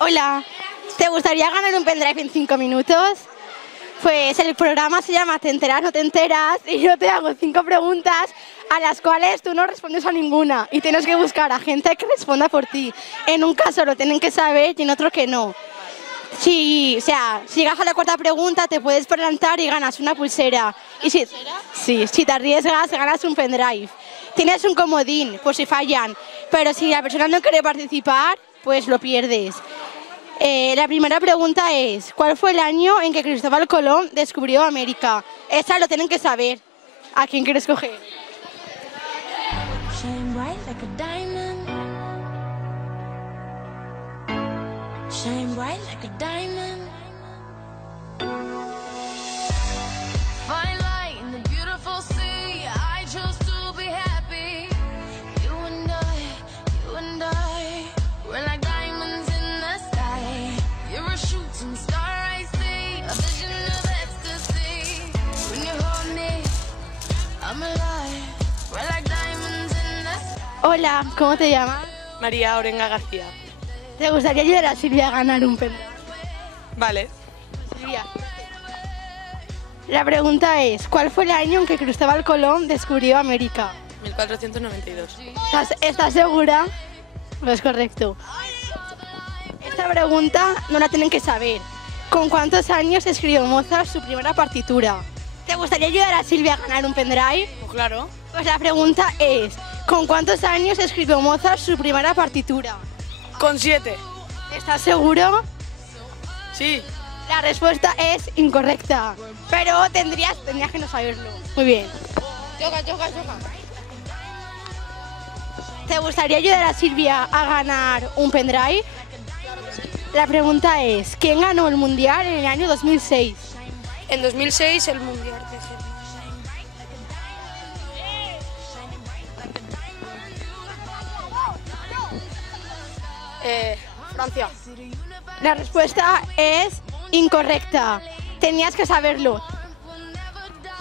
Hola, ¿te gustaría ganar un pendrive en 5 minutos? Pues el programa se llama Te enteras, no te enteras y yo te hago 5 preguntas a las cuales tú no respondes a ninguna y tienes que buscar a gente que responda por ti. En un caso lo tienen que saber y en otro que no. Si llegas a la cuarta pregunta te puedes plantar y ganas una pulsera. Y si te arriesgas ganas un pendrive. Tienes un comodín por si fallan, pero si la persona no quiere participar, pues lo pierdes. La primera pregunta es, ¿cuál fue el año en que Cristóbal Colón descubrió América? Esa lo tienen que saber. ¿A quién quieres coger? Shine bright like a diamond. Shine bright like a diamond. Fine light in the beautiful sea. I chose to be happy. You and I, we're like diamonds in the sky. You're a shooting star, I see, a vision of ecstasy. When you hold me, I'm alive. We're like diamonds in the sky. Hola, ¿cómo te llamas? María Orenga García. ¿Te gustaría ayudar a Silvia a ganar un pendrive? Vale. Silvia. La pregunta es, ¿cuál fue el año en que Cristóbal Colón descubrió América? 1492. ¿Estás segura? Pues correcto. Esta pregunta no la tienen que saber. ¿Con cuántos años escribió Mozart su primera partitura? ¿Te gustaría ayudar a Silvia a ganar un pendrive? Pues claro. Pues la pregunta es, ¿con cuántos años escribió Mozart su primera partitura? Con 7. ¿Estás seguro? Sí. La respuesta es incorrecta, pero tendrías que no saberlo. Muy bien. Yoga. ¿Te gustaría ayudar a Silvia a ganar un pendrive? La pregunta es, ¿quién ganó el Mundial en el año 2006? En 2006 el Mundial de Francia. La respuesta es incorrecta. Tenías que saberlo.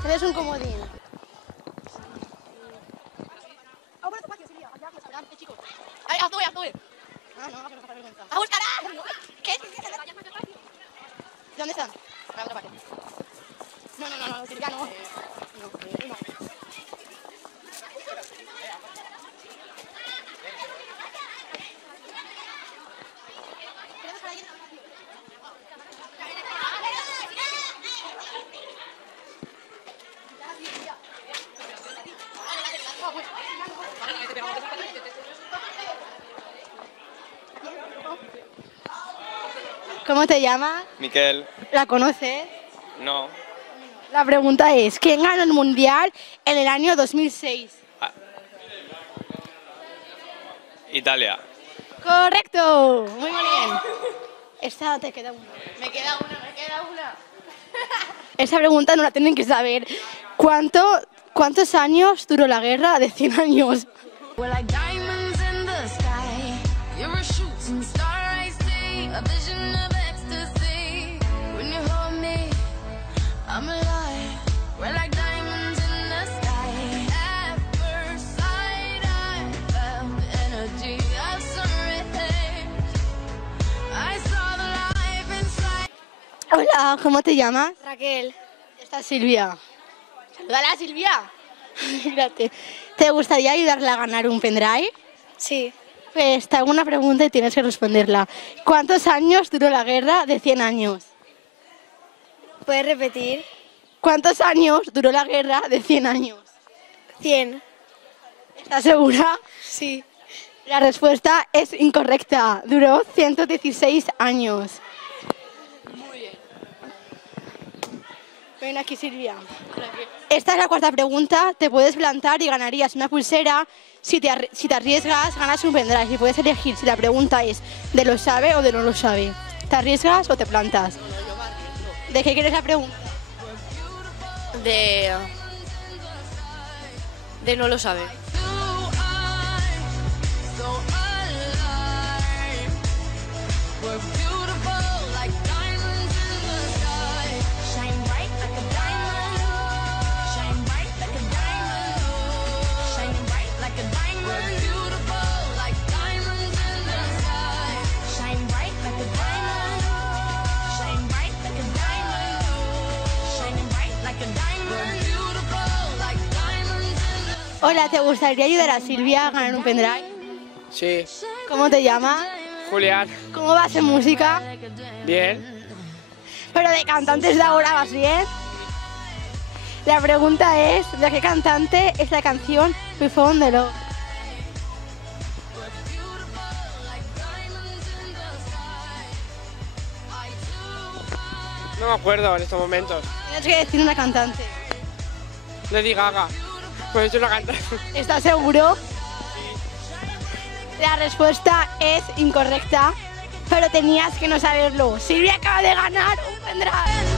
Tienes un comodín. Ay, haz tú. No, que no pasa vergüenza. ¡A buscar! ¿Qué? ¿Dónde están? A la otra parte. No, Silvia, no. No. ¿Cómo te llamas? Miquel, ¿La conoces? no. La pregunta es, ¿quién ganó el Mundial en el año 2006? Italia. ¡Correcto! Muy bien. Esta te queda una. Me queda una. Esa pregunta no la tienen que saber. ¿Cuántos años duró la guerra de 100 años? We're like diamonds in the sky. You're a shooting star, I see, a vision of ecstasy. When you hold me, I'm alive. We're like diamonds in the sky. At first sight, I felt the energy of surrender. I saw the life inside. Hola, ¿cómo te llamas? Raquel. Esta es Silvia. ¡Saludala, Silvia! Gracias. ¿Te gustaría ayudarle a ganar un pendrive? Sí. Pues te hago una pregunta y tienes que responderla. ¿Cuántos años duró la guerra de 100 años? ¿Puedes repetir? ¿Cuántos años duró la guerra de 100 años? 100. ¿Estás segura? Sí. La respuesta es incorrecta. Duró 116 años. Muy bien. Ven aquí, Silvia. Esta es la cuarta pregunta. Te puedes plantar y ganarías una pulsera. Si te arriesgas, ganas un pendrive. Y puedes elegir si la pregunta es de lo sabe o de no lo sabe. ¿Te arriesgas o te plantas? ¿De qué quieres la pregunta? De no lo sabe. So alive. We're beautiful like diamonds in the sky. Shine bright like a diamond. Shine bright like a diamond. Shine bright like a diamond. We're beautiful like diamonds in the sky. Shine bright like a Hola, ¿te gustaría ayudar a Silvia a ganar un pendrive? Sí. ¿Cómo te llamas? Julián. ¿Cómo vas en música? Bien. Pero de cantantes de ahora, ¿vas bien? La pregunta es, ¿de qué cantante es la canción We Found the Love? No me acuerdo en estos momentos. Tienes que decir una cantante. Lady Gaga. Pues es una cantante. ¿Estás seguro? La respuesta es incorrecta, pero tenías que no saberlo. Silvia acaba de ganar un pendrive.